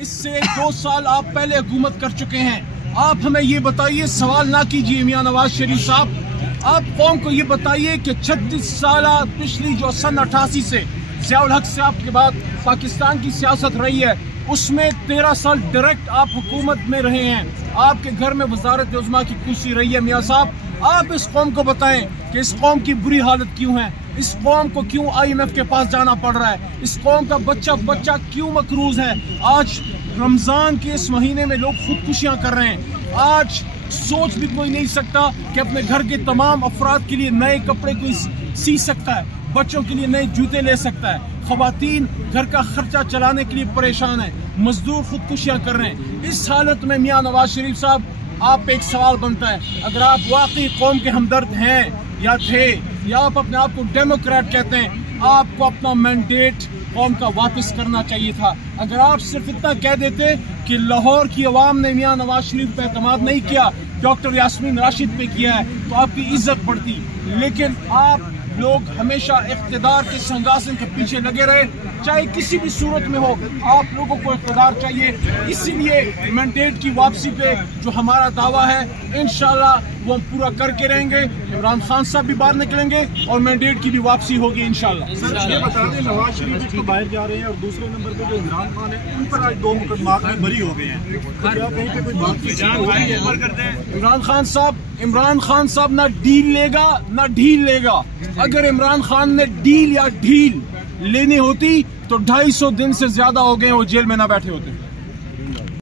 اس سے 2 سال آپ پہلے حکومت کر چکے ہیں. آپ ہمیں یہ بتائیے, سوال نہ کیجیے میاں نواز شریف صاحب, آپ قوم کو یہ بتائیے کہ 36 سالہ پچھلی جو سن 88 سے ضیاء الحق صاحب کے بعد پاکستان کی سیاست رہی ہے, اس میں 13 سال ڈائریکٹ آپ حکومت میں رہے ہیں. آپ کے گھر میں وزارت عظمیٰ کی کرسی رہی ہے. میاں صاحب, آپ اس قوم کو بتائیں کہ اس قوم کی بری حالت کیوں ہے, اس قوم کو کیوں IMF کے پاس جانا پڑ رہا ہے, اس قوم کا بچہ کیوں مقروض ہے. آج رمضان کے اس مہینے میں لوگ خودکشیاں کر رہے ہیں. آج سوچ بھی کوئی نہیں سکتا کہ اپنے گھر کے تمام افراد کے لیے نئے کپڑے کوئی سی سکتا ہے, بچوں کے لیے نئے جوتے لے سکتا ہے. خواتین گھر کا خرچہ چلانے کے لیے پریشان ہیں, مزدور خودکشیاں کر رہے ہیں. اس حالت میں میاں نواز شریف صاحب, آپ پہ ایک سوال بنتا ہے, اگر آپ واقعی قوم کے ہمدرد ہیں یا تھے, یا آپ اپنے آپ کو ڈیموکریٹ کہتے ہیں, آپ کو اپنا مینڈیٹ قوم کا واپس کرنا چاہیے تھا. اگر آپ صرف اتنا کہہ دیتے کہ لاہور کی عوام نے میاں نواز شریف پہ اعتماد نہیں کیا, ڈاکٹر یاسمین راشد پہ کیا ہے, تو آپ کی عزت بڑھتی. لیکن آپ لوگ ہمیشہ اقتدار کے سنگاسن کے پیچھے لگے رہے, چاہے کسی بھی صورت میں ہو. آپ لوگوں کو اقتدار چاہیے, اسی لیے مینڈیٹ کی واپسی پہ جو ہمارا دعویٰ ہے انشاءاللہ وہ ہم پورا کر کے رہیں گے. عمران خان صاحب بھی باہر نکلیں گے اور مینڈیٹ کی بھی واپسی ہوگی انشاءاللہ. یہ بتا دیں, نواز شریف تو باہر جا رہے ہیں اور دوسرے نمبر پہ جو عمران خان ہے ان پر آج 2 مقدمات میں بری ہو گئے ہیں, کیا کہیں پہ کوئی بات عمران خان صاحب نہ ڈیل لے گا نہ ڈھیل لے گا. اگر عمران خان نے ڈیل یا ڈھیل لینی ہوتی تو 250 دن سے زیادہ ہو گئے وہ جیل میں نہ بیٹھے ہوتے.